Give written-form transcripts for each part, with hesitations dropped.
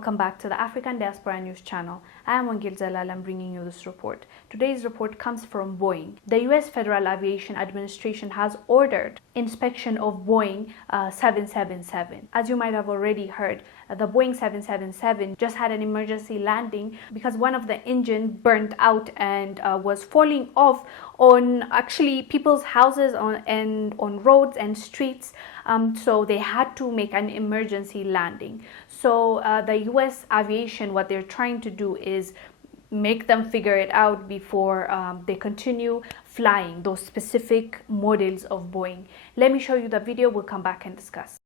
welcome back to the African Diaspora News channel. I am Wangil Zalal. I'm bringing you this report. Today's report comes from Boeing. The US Federal Aviation Administration has ordered inspection of Boeing 777. As you might have already heard, the Boeing 777 just had an emergency landing because one of the engine burnt out and was falling off on actually people's houses on roads and streets. So they had to make an emergency landing. So the US aviation, what they're trying to do is make them figure it out before they continue flying those specific models of Boeing. Let me show you the video. We'll come back and discuss.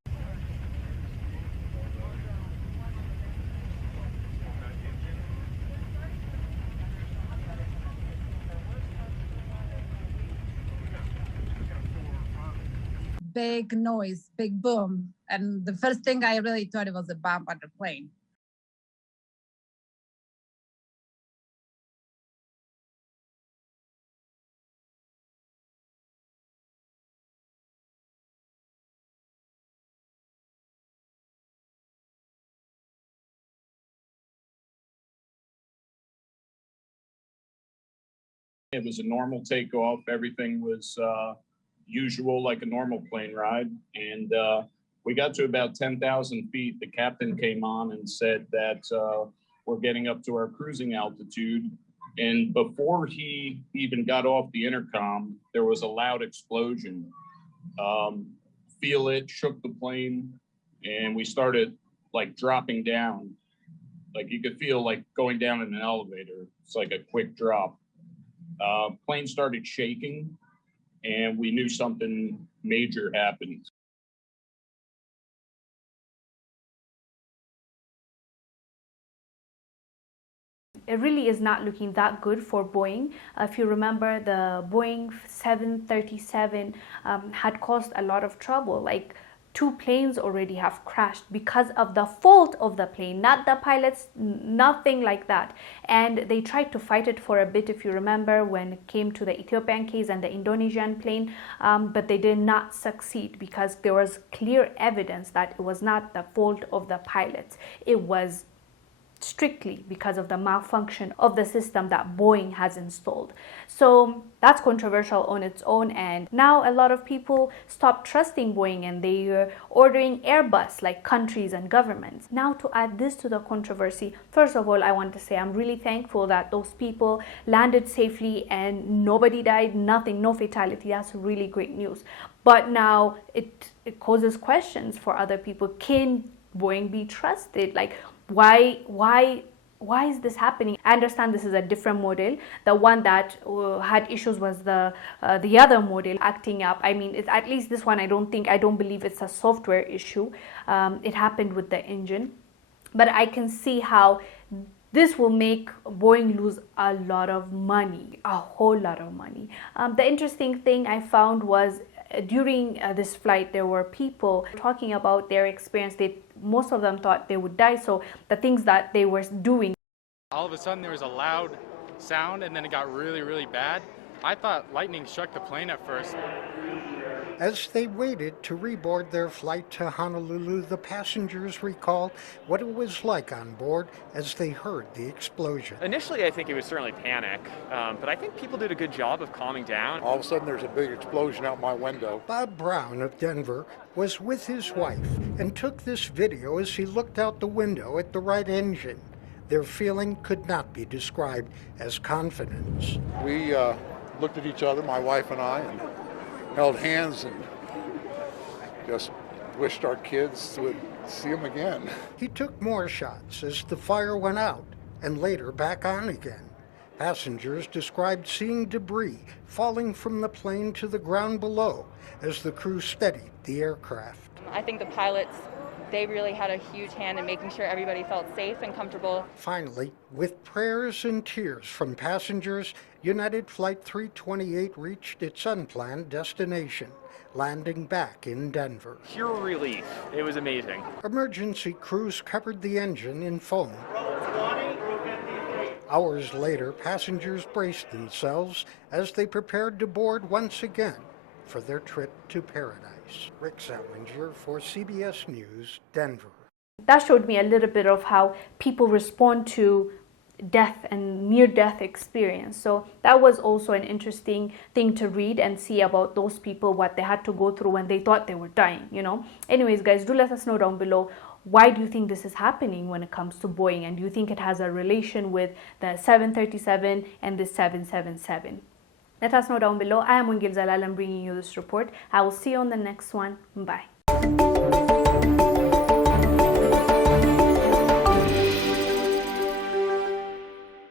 Big noise, big boom. And the first thing I really thought it was a bomb on the plane. It was a normal takeoff. Everything was usual, like a normal plane ride. And we got to about 10,000 feet. The captain came on and said that we're getting up to our cruising altitude. And before he even got off the intercom, there was a loud explosion. Feel it shook the plane, and we started like dropping down. Like you could feel like going down in an elevator. It's like a quick drop. Plane started shaking, and we knew something major happened. It really is not looking that good for Boeing. If you remember, the Boeing 737 had caused a lot of trouble. Like 2 planes already have crashed because of the fault of the plane, not the pilots, nothing like that. And they tried to fight it for a bit, if you remember, when it came to the Ethiopian case and the Indonesian plane, but they did not succeed because there was clear evidence that it was not the fault of the pilots. It was strictly because of the malfunction of the system that Boeing has installed. So that's controversial on its own, and now a lot of people stopped trusting Boeing and they are ordering Airbus, like countries and governments. Now, to add this to the controversy, first of all, I want to say I'm really thankful that those people landed safely and nobody died, nothing, no fatality. That's really great news. But now it causes questions for other people. Can Boeing be trusted? Like, why is this happening? I understand this is a different model. The one that had issues was the other model acting up. I mean, it's, at least this one, I don't believe it's a software issue. It happened with the engine, but I can see how this will make Boeing lose a lot of money, a whole lot of money. The interesting thing I found was during this flight, there were people talking about their experience. Most of them thought they would die, so the things that they were doing. All of a sudden there was a loud sound and then it got really, really bad. I thought lightning struck the plane at first. As they waited to reboard their flight to Honolulu, the passengers recalled what it was like on board as they heard the explosion. Initially, I think it was certainly panic, but I think people did a good job of calming down. All of a sudden, there's a big explosion out my window. Bob Brown of Denver was with his wife and took this video as he looked out the window at the right engine. Their feeling could not be described as confidence. We looked at each other, my wife and I, and held hands and just wished our kids would see them again. He took more shots as the fire went out and later back on again. Passengers described seeing debris falling from the plane to the ground below as the crew steadied the aircraft. I think the pilots, they really had a huge hand in making sure everybody felt safe and comfortable. Finally, with prayers and tears from passengers, United Flight 328 reached its unplanned destination, landing back in Denver. Pure relief. It was amazing. Emergency crews covered the engine in foam. Hours later, passengers braced themselves as they prepared to board once again for their trip to paradise. Rick Salinger for CBS News, Denver. That showed me a little bit of how people respond to death and near-death experience. So that was also an interesting thing to read and see about those people, what they had to go through when they thought they were dying, you know. Anyways, guys, do let us know down below, why do you think this is happening when it comes to Boeing, and do you think it has a relation with the 737 and the 777? Let us know down below. I am Wingil Zalal, I'm bringing you this report. I will see you on the next one. Bye.